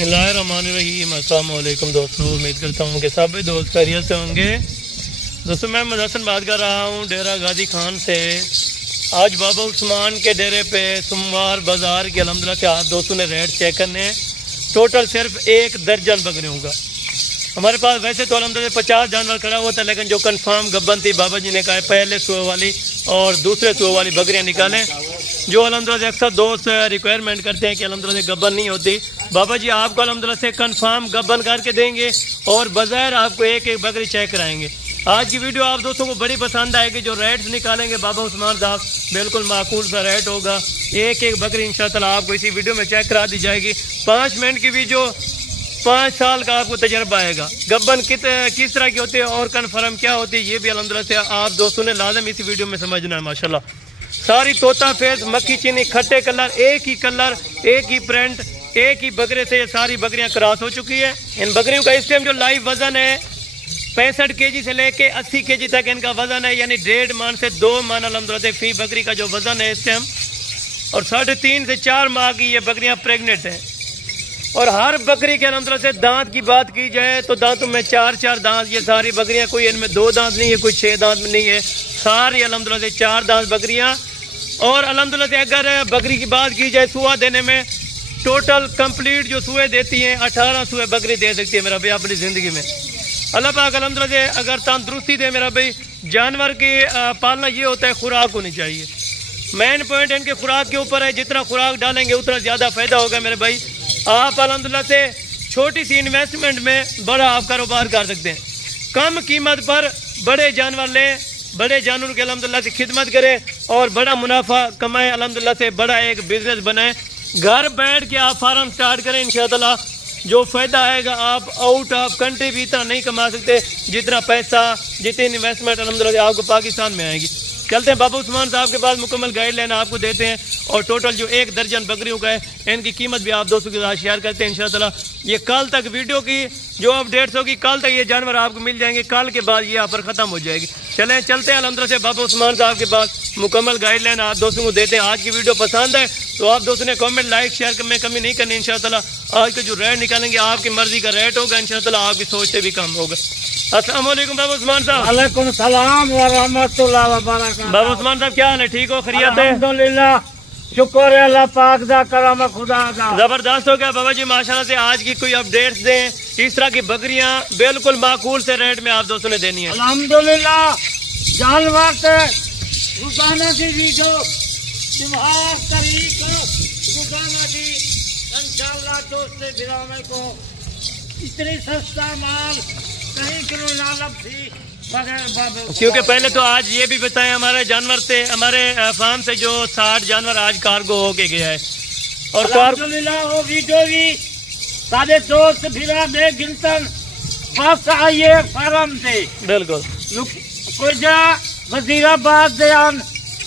बिस्मिल्लाहिर्रहमानिर्रहीम। अस्सलाम वालेकुम दोस्तों, उम्मीद करता हूँ कि सब दोस्त खैरियत से होंगे। दोस्तों मैं मुहसन बात कर रहा हूँ डेरा गाजी खान से। आज बाबा उस्मान के डेरे पे सोमवार बाज़ार के अल्हम्दुलिल्लाह से आप दोस्तों ने रेट चेक करने हैं। टोटल सिर्फ 1 दर्जन बकरियों का हमारे पास। वैसे तो अल्हम्दुलिल्लाह 50 जानवर खड़ा हुआ था, लेकिन जो कंफर्म गब्बन थी बाबा जी ने कहा पहले सुबह वाली और दूसरे सुबह वाली बकरियाँ निकालें। जो अल्हम्दुलिल्लाह से अक्सर दोस्त रिक्वायरमेंट करते हैं कि अल्हम्दुलिल्लाह से गब्बन नहीं होती, बाबा जी आपको अल्हम्दुलिल्लाह से कंफर्म गब्बन करके देंगे और बज़ाहिर आपको एक एक बकरी चेक कराएंगे। आज की वीडियो आप दोस्तों को बड़ी पसंद आएगी। जो रेट्स निकालेंगे बाबा उस्मान साहब बिल्कुल माकूल सा रेट होगा। एक एक बकरी इंशाअल्लाह आपको इसी वीडियो में चेक करा दी जाएगी। 5 मिनट की वीडियो, 5 साल का आपको तजर्बा आएगा। गब्बन किस तरह की होती है और कन्फर्म क्या होती है, ये भी अल्हम्दुलिल्लाह से आप दोस्तों ने लाजम इसी वीडियो में समझना है। माशाल्लाह सारी तोता फेस, मक्खी चीनी, खट्टे कलर, एक ही कलर, एक ही प्रिंट, एक ही बकरे से ये सारी बकरियां क्रॉस हो चुकी है। इन बकरियों का इस टाइम जो लाइव वजन है 65 केजी से लेके 80 केजी तक इनका वजन है, यानी 1.5 मन से 2 मन अल्हम्दुलिल्लाह फी बकरी का जो वजन है इस टाइम। और 3.5 से 4 माह की ये बकरियां प्रेग्नेंट हैं। और हर बकरी के अल्हम्दुलिल्लाह से दांत की बात की जाए तो दांतों में 4 दांत। ये सारी बकरियां, कोई इनमें 2 दांत नहीं है, कोई 6 दांत में नहीं है, सारी अल्हम्दुलिल्लाह से 4 दांत बकरियां। और अल्हम्दुलिल्लाह से अगर बकरी की बात की जाए सुआ देने में, टोटल कंप्लीट जो सुए देती हैं 18 सुए बकरी दे सकती है मेरा भाई अपनी ज़िंदगी में। अल्लाह पाक अल्हम्दुलिल्लाह से अगर तंदुरुस्ती दे मेरा भाई। जानवर की पालना ये होता है खुराक होनी चाहिए। मेन पॉइंट इनके खुराक के ऊपर है। जितना खुराक डालेंगे उतना ज़्यादा फ़ायदा होगा मेरे भाई। आप अल्हम्दुलिल्लाह से छोटी सी इन्वेस्टमेंट में बड़ा आप कारोबार कर सकते हैं। कम कीमत पर बड़े जानवर लें, बड़े जानवरों की अल्हम्दुलिल्लाह से खिदमत करें और बड़ा मुनाफा कमाएं। अल्हम्दुलिल्लाह से बड़ा एक बिजनेस बनाएं। घर बैठ के आप फार्म स्टार्ट करें, इंशाअल्लाह जो फ़ायदा आएगा आप आउट ऑफ कंट्री भी इतना नहीं कमा सकते जितना पैसा, जितनी इन्वेस्टमेंट अल्हम्दुलिल्लाह से आपको पाकिस्तान में आएगी। चलते हैं बाबा उस्मान साहब के पास, मुकम्मल गाइडलाइन आपको देते हैं और टोटल जो 1 दर्जन बकरियों का है इनकी कीमत भी आप दोस्तों के साथ शेयर करते हैं इंशाअल्लाह। ये कल तक वीडियो की जो अपडेट्स होगी, कल तक ये जानवर आपको मिल जाएंगे, कल के बाद ये ऑफर ख़त्म हो जाएगी। चलें चलते हैं अल्हम्दुलिल्लाह से बाबा उस्मान साहब के पास, मुकम्मल गाइडलाइन आप दोस्तों को देते हैं। आज की वीडियो पसंद है तो आप दोस्तों ने कमेंट, लाइक, शेयर में कमी नहीं करनी इंशाअल्लाह। आज के जो रेट निकालेंगे आपकी मर्जी का रेट होगा इंशाअल्लाह, आपकी सोच से भी कम होगा। अस्सलाम वालेकुम बाबा उस्मान साहब। वालेकुम सलाम व रहमतुल्लाह व बरकातहू। बाबा उस्मान साहब क्या हाल है, ठीक हो, खैरियत है? अल्हम्दुलिल्लाह, शुक्र है अल्लाह पाक दा, करम खुदा का। जबरदस्त हो गया बाबा जी माशाल्लाह से। आज की कोई अपडेट्स दें, इस तरह की बकरियां बिल्कुल माकूल से रेट में आप दोस्तों ने देनी है। अल्हम्दुलिल्लाह जानवर से रोजाना की वीडियो रोजाना की इंशाअल्लाह दोस्त गिराने को इतनी सस्ता माल कहीं किलो नालब थी बगैर बाबे। क्योंकि पहले तो आज ये भी बताएं हमारे जानवर से, हमारे फार्म से जो 60 जानवर आज कार्गो होके गया है। और अल्हम्दुलिल्लाह वो वीडियो भी सारे दोस्त फिरा दे गिनतन बस आइए फार्म से। बिल्कुल कुछ वजीराबाद दयान,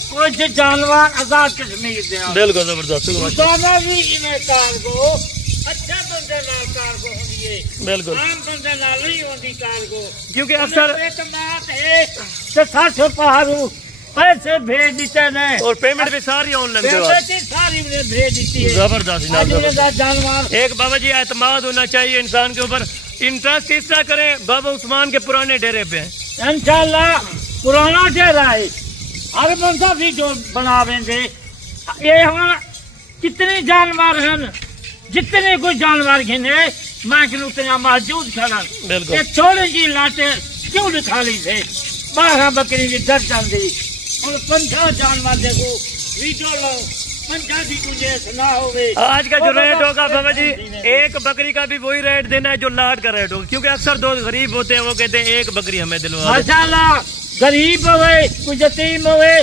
कुछ जानवर आजाद कश्मीर दयान। बिल्कुल जबरदस्त दोनों भी इन्हें कार्गो अच्छे बंदे नाल कार्गो होती है, बिल्कुल आम बंदे नाल नहीं होती कार्गो। क्योंकि अक्सर एतमाद है तो 60 पहाड़ू पैसे भेज देते ने और पेमेंट भी सारी ऑनलाइन सारी भेज देती है। जबरदस्त जानवर एक बाबा जी एतमाद होना चाहिए इंसान के ऊपर। इंटरेस्ट इस तरह करें बाबा उस्मान के पुराने डेरे पे इंशाअल्लाह पुराना डेरा है, हर बंदा वीडियो बनावेंगे। ये हम कितने जानवर हैं, जितने कोई जानवर गिने मैं उतना मौजूद खड़ा। बिल्कुल छोटे जी लाटे क्यों खाली थे 12 बकरी की दर्जन दी और 50 जानवर देखो वीडियो लो 50 की गुंजाइश ना होवे। आज का जो रेट होगा बाबा जी, एक बकरी का भी वही रेट देना है जो लाट का रेट होगा। क्योंकि अक्सर दोस्त गरीब होते हैं, वो कहते हैं एक बकरी हमें दिलवा। माशाल्लाह गरीब होवे कोई यतीम होवे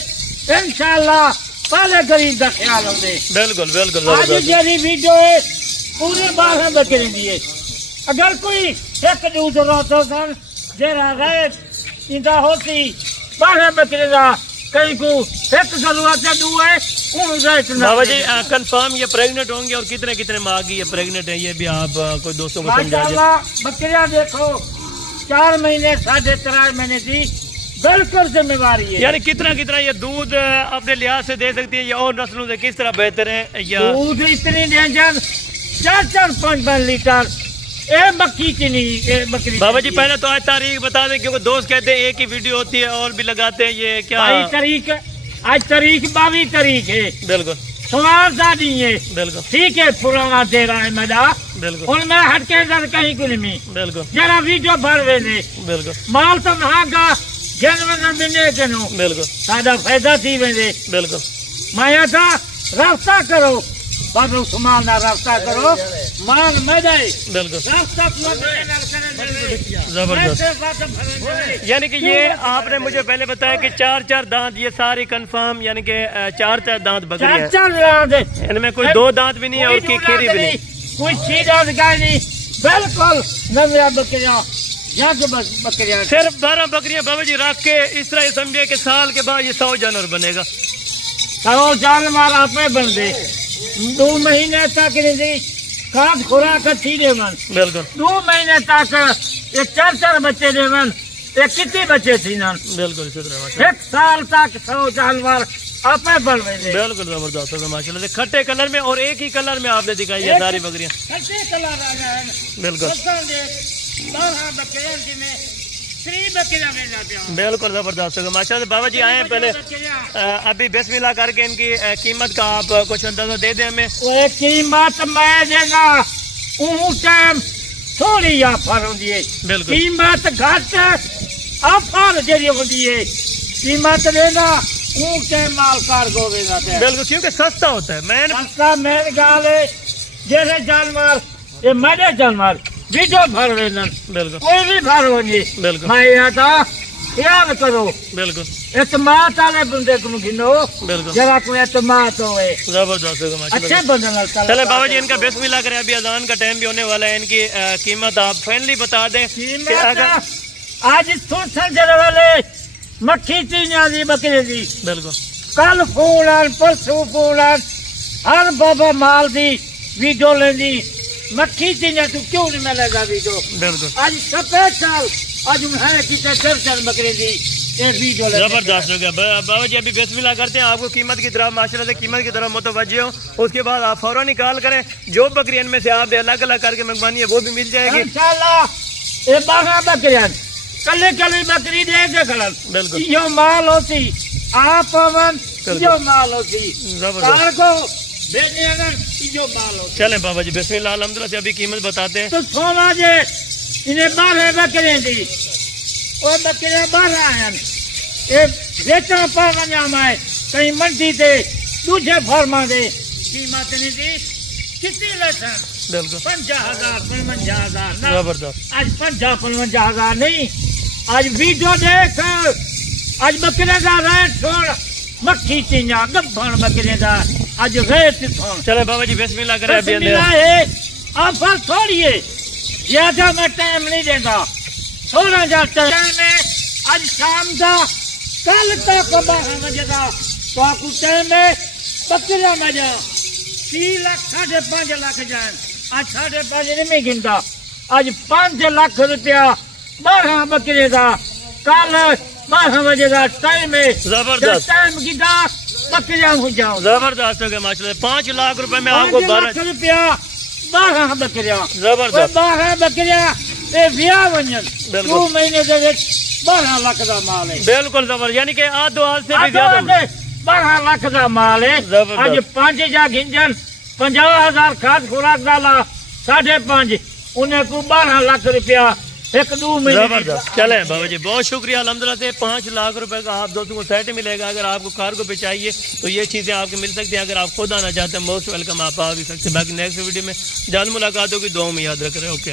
इंशाअल्लाह पहले गरीब का ख्याल होवे। बिल्कुल बिल्कुल आज जेरी वीडियो है पूरे 12 बकरी दिए। अगर कोई एक दूसरा तो सन जेरा रेट इंदा होती 12 बकरी का कहीं को एक जरूरत है दू है बाबा जी कंफर्म ये प्रेग्नेंट होंगे और कितने कितने माह की ये प्रेग्नेंट है, ये भी आप कोई दोस्तों को समझा दें। बकरियां देखो 4 महीने 3.5 महीने की बिल्कुल जिम्मेवारी है। यानी कितना कितना ये दूध अपने लिहाज से दे सकती है या और नस्लों से किस तरह बेहतर है? या दूध इतनी डेंजर 4-4 5-5 लीटर ए मक्की की नहीं ए बकरी। बाबा जी पहले तो आज तारीख बता दें, क्योंकि दोस्त कहते हैं एक ही वीडियो होती है और भी लगाते हैं, ये क्या तारीख? आज तारीख 22 तारीख है। बिल्कुल सवाल शादी है। बिल्कुल ठीक है, पुराना दे रहा है मजा। बिल्कुल और मैं हट के इधर कहीं को नहीं। बिल्कुल जरा वीडियो भर वे बिल्कुल माल तो महंगा जनवन मिले के नो बिल्कुल सादा फायदा थी वेंदे। बिल्कुल माया था रास्ता करो बाबू सुमान ना रास्ता करो माल मैदाई बिल्कुल रास्ता जबरदस्त। यानी कि ये आपने मुझे पहले बताया कि 4-4 दांत ये सारी कंफर्म, यानी कि 4-4 दांत बकरी है। 4 दांत इनमें कोई 2 दांत भी नहीं है और की खीरी भी नहीं, कोई सीधा नहीं, बिल्कुल नवरा बकरियां बकरियां सिर्फ 12 बकरियां बाबा जी रख के इस तरह समझे कि साल के बाद ये 100 जानवर बनेगा। 100 जानवर आप में बन दे 2 महीने तक खाद खुराक अच्छी देवन। बिल्कुल 2 महीने तक ये 4-4 बच्चे देवन। ये कितने बच्चे थी ना? बिल्कुल इसी तरह 1 साल तक 100 जानवर आप में बन गए। बिल्कुल जबरदस्त होगा माशाल्लाह। खट्टे कलर में और एक ही कलर में आपने दिखाई है सारी बकरियां। खट्टे कलर आ गए बिल्कुल बिल्कुल जबरदस्त होगा माशाल्लाह। बाबा जी आए पहले अभी बिस्मिल्लाह करके इनकी कीमत का आप कुछ अंदाजा दे दें हमें। कीमत मैं देगा टाइम थोड़ी ऑफर होती है। बिल्कुल कीमत घट ऑफर जी होती है। कीमत देना माल कार्गो बिल्कुल, क्योंकि सस्ता होता है। मैं सस्ता मेरी गाल है जैसे जानवर ये मेरे जानवर वीडियो भर लेना। बिल्कुल कोई भी भर होगी। बिल्कुल मैं यहाँ था ख्याल करो। बिल्कुल एतमाद वाले बंदे को गिनो। बिल्कुल जरा कोई एतमाद होए जबरदस्त होगा अच्छे बंदे। चले बाबा जी इनका बिस्मिल्लाह करें, अभी अजान का टाइम भी होने वाला है। इनकी कीमत आप फाइनली बता दें। आज जरा वाले मक्खी चीनी बकरी दी। बिल्कुल कल फोन परसों फोन हर बाबा माल दी वीडियो लेंदी मक्खी चीनी तू क्यों नहीं मिलेगा वीडियो। बिल्कुल आज सफेद साल आज है कि 4 बकरी दी वीडियो जबरदस्त हो गया। बाबा जी अभी बिस्मिल्लाह करते हैं, आपको कीमत की तरफ माशाल्लाह से कीमत की तरफ मुतवज्जो हो, उसके बाद आप फौरन निकाल करें। जो बकरी इनमें से आप अलग अलग करके मंगवानी है वो भी मिल जाएगी इंशाल्लाह। ये 12 बकरियां कल बकरी दे के खड़न। बिल्कुल यो माल होती आप यो माल होती चले बाबा जी बिस्मिल्लाह अल्हम्दुलिल्लाह से अभी कीमत बताते हैं। तो सोना जे इन्हें 12 बकरे दी और बकरे 12 आए ये बेचना पा है कहीं मंडी से दूसरे फर्मा दे कीमत नहीं दी कितनी लसन। बिल्कुल 50,000 55,000 जबरदस्त। आज 50-55,000 नहीं। आज वीडियो देख आज बकरे का रेट छोड़ मक्खी चीना गब्बन बकरे का आज रेट छोड़। चले बाबा जी बिस्मिल्लाह करें। ऑफर थोड़ी है ज्यादा मैं टाइम नहीं देता। थोड़ा जा टाइम है आज शाम का कल तक 12 बजे का तो आपको टाइम है बकरियां मजा 3 लाख 5.5 लाख जाए। आज 5.5 नहीं गिनता। आज 5 लाख रुपया 12 बकरे का कल 12 बजे का टाइम है। जबरदस्त टाइम की बकरियां हो जाओ जबरदस्त हो गया माशाल्लाह। 5 लाख रुपए में आपको 12 लाख रुपया 12 बकरियां जबरदस्त 12 बकरियां ब्याह वजन 2 महीने के 12 लाख का माल है। बिल्कुल जबरदस्त, यानी कि आधो आज से भी ज्यादा 12 लाख का माल है। आज 5 जा गिंजन 50,000 खाद खुराक डाला 5.5 उन्हें को 12 लाख रुपया 1-2 महीने। जबरदस्त। चले बाबा जी बहुत शुक्रिया अल्हम्दुलिल्लाह से 5 लाख रुपए का आप दोस्तों को सेट मिलेगा। अगर आपको कार्गो पे चाहिए तो ये चीजें आपको मिल सकती है। अगर आप खुद आना चाहते हैं मोस्ट वेलकम, आप आ भी सकते हैं। बाकी नेक्स्ट वीडियो में जल्द मुलाकात होगी। दुआ में याद रख रहे हैं। ओके।